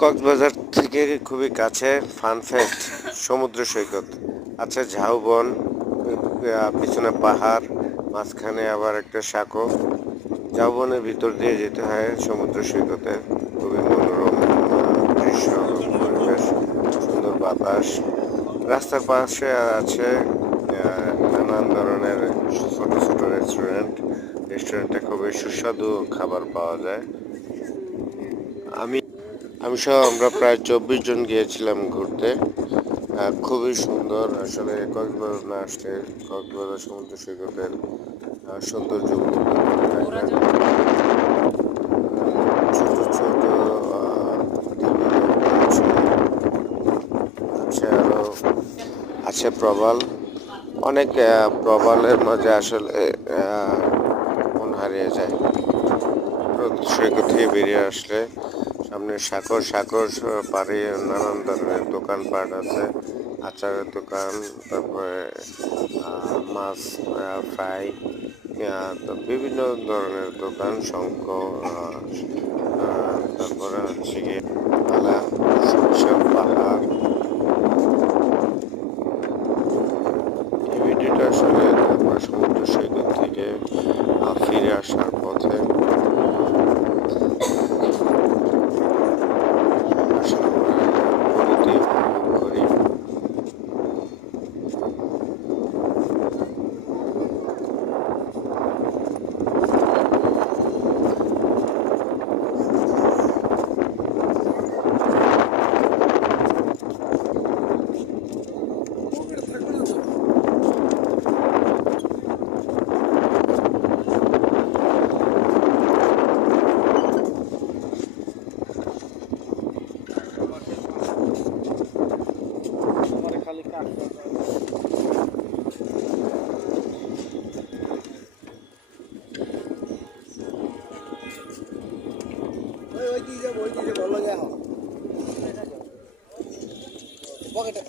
কক্সবাজার থেকে খুবই কাছে ফানফেস্ট সমুদ্র সৈকত আছে, ঝাউবন, পিছনে পাহাড়, মাঝখানে আবার একটা সাঁকো। ঝাউবনের ভিতর দিয়ে যেতে হয় সমুদ্র সৈকতে। খুবই মনোরম দৃশ্য, পরিবেশ, সুন্দর বাতাস। রাস্তার পাশে আছে নানান ধরনের ছোট ছোট রেস্টুরেন্টে খুবই সুস্বাদু খাবার পাওয়া যায়। আমি আমি সহ আমরা প্রায় 24 জন গিয়েছিলাম ঘুরতে। খুবই সুন্দর আসলে কক্সবাজার না আসলে কক্সবাজার সমুদ্র সৈকতের সৌন্দর্য উপভোগ করা যায় না। ছোট ছোট দ্বীপের আছে, আরো আছে প্রবাল। অনেক প্রবালের মাঝে আসলে মন হারিয়ে যায়। সৈকত থেকে বেরিয়ে আসলে সামনে সাঁকর পাড়ে নানান ধরনের দোকানপাট আছে, আচারের দোকান, তারপরে মাছ ফ্রাই, তো বিভিন্ন ধরনের দোকান, শঙ্খ, তারপরে হচ্ছে গিয়ে পালা, বিশাল পাহাড়। এই ভিডিওটা আসলে তারপরে সমুদ্র সৈকত থেকে ফিরে আসার পথে আসলে প্রকৃতি উপভোগ করি। খালি কাঠ ওই দিয়ে যাবো ভালো লাগে এখন পকেটে